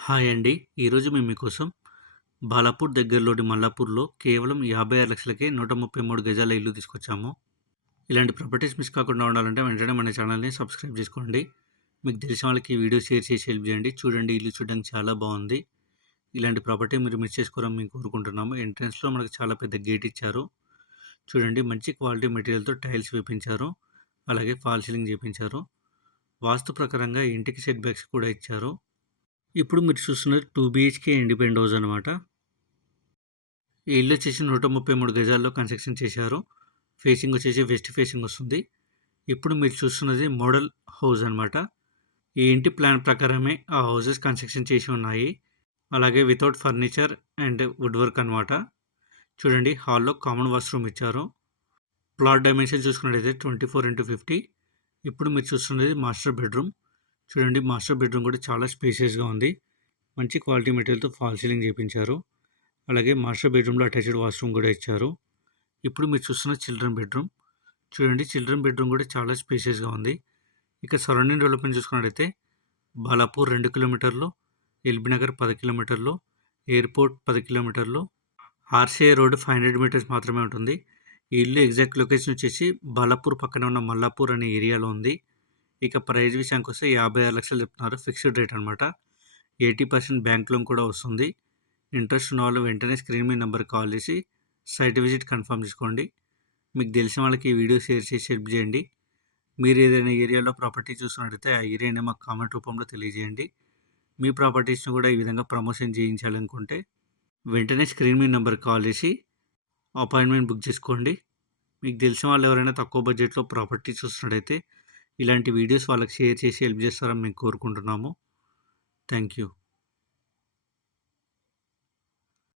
Hi అండి. ఈరోజు మేము మీకోసం బాలాపూర్ దగ్గరలోని మల్లాపూర్‌లో కేవలం 56 లక్షలకే 133 గజాల ఇల్లు తీసుకొచ్చాము. ఇలాంటి ప్రాపర్టీస్ మిస్ కాకుండా ఉండాలంటే వెంటనే మన ఛానల్‌ని సబ్స్క్రైబ్ చేసుకోండి. మీకు తెలిసిన వాళ్ళకి వీడియో షేర్ చేసి హెల్ప్ చేయండి. చూడండి ఇల్లు చూడడానికి చాలా బాగుంది. ఇలాంటి ప్రాపర్టీ మీరు మిస్ చేసుకోవడం మేము కోరుకుంటున్నాము. ఎంట్రన్స్‌లో మనకు చాలా పెద్ద గేట్ ఇచ్చారు. చూడండి మంచి క్వాలిటీ మెటీరియల్‌తో టైల్స్ వేపించారు. అలాగే ఫాల్ సీలింగ్ చేపించారు. వాస్తు ప్రకారంగా ఇంటికి సెట్ బ్యాక్స్ కూడా ఇచ్చారు. ఇప్పుడు మీరు చూస్తున్నది టూ బీహెచ్‌కే ఇండిపెండెంట్ హౌస్ అనమాట. ఈ ఇల్లు వచ్చేసి 133 గజాల్లో కన్స్ట్రక్షన్ చేశారు. ఫేసింగ్ వచ్చేసి వెస్ట్ ఫేసింగ్ వస్తుంది. ఇప్పుడు మీరు చూస్తున్నది మోడల్ హౌస్ అనమాట. ఈ ఇంటి ప్లాన్ ప్రకారమే ఆ హౌసెస్ కన్స్ట్రక్షన్ చేసి ఉన్నాయి. అలాగే without furniture and wood work అనమాట. చూడండి హాల్‌లో కామన్ వాష్‌రూమ్ ఇచ్చారు. ప్లాట్ డైమెన్షన్ చూసుకున్నట్టయితే 24/50 ఇప్పుడు మీరు చూస్తున్నది మాస్టర్ బెడ్‌రూమ్. చూడండి మాస్టర్ బెడ్‌రూమ్ కూడా చాలా స్పేషియస్‌గా ఉంది. మంచి క్వాలిటీ మెటీరియల్‌తో ఫాల్ సీలింగ్ చేయించారు అలాగే మాస్టర్ బెడ్‌రూమ్‌లో అటాచ్డ్ వాష్‌రూమ్ కూడా ఇచ్చారు. ఇప్పుడు మీరు చూస్తున్న చిల్డ్రన్ బెడ్‌రూమ్. చూడండి చిల్డ్రన్ బెడ్‌రూమ్ కూడా చాలా స్పేషియస్‌గా ఉంది. ఇక సరౌండింగ్ డెవలప్‌మెంట్ చూసుకున్నట్టయితే బాలాపూర్ రెండు కిలోమీటర్లు, ఎల్బీనగర్ పది కిలోమీటర్లు, ఎయిర్‌పోర్ట్ పది కిలోమీటర్లు, ఆర్‌సీఐ రోడ్ 500 మీటర్స్ మాత్రమే ఉంటుంది. ఈ ఇల్లు ఎగ్జాక్ట్ లొకేషన్ వచ్చేసి బాలాపూర్ పక్కన ఉన్న మల్లాపూర్ అనే ఏరియాలో ఉంది. ఇక ప్రైజ్ విషయానికి వస్తే యాభై ఆరు లక్షలు చెప్తున్నారు. ఫిక్స్డ్ రేట్ అనమాట. 80% బ్యాంక్ లోన్ కూడా వస్తుంది. ఇంట్రెస్ట్ ఉన్న వాళ్ళు వెంటనే స్క్రీన్ మీ నెంబర్ కాల్ చేసి సైట్ విజిట్ కన్ఫర్మ్ చేసుకోండి. మీకు తెలిసిన వాళ్ళకి ఈ వీడియో షేర్ చేసి హెల్ప్ చేయండి. మీరు ఏదైనా ఏరియాలో ప్రాపర్టీ చూసినట్టయితే ఆ ఏరియాని మాకు కామెంట్ రూపంలో తెలియజేయండి. మీ ప్రాపర్టీస్‌ని కూడా ఈ విధంగా ప్రమోషన్ చేయించాలనుకుంటే వెంటనే స్క్రీన్ మీ నెంబర్ కాల్ చేసి అపాయింట్మెంట్ బుక్ చేసుకోండి. మీకు తెలిసిన వాళ్ళు ఎవరైనా తక్కువ బడ్జెట్‌లో ప్రాపర్టీ చూసినట్టయితే ఇలాంటి వీడియోస్ వాళ్ళకి షేర్ చేసి హెల్ప్ చేస్తారని మేము కోరుకుంటున్నాము. Thank you.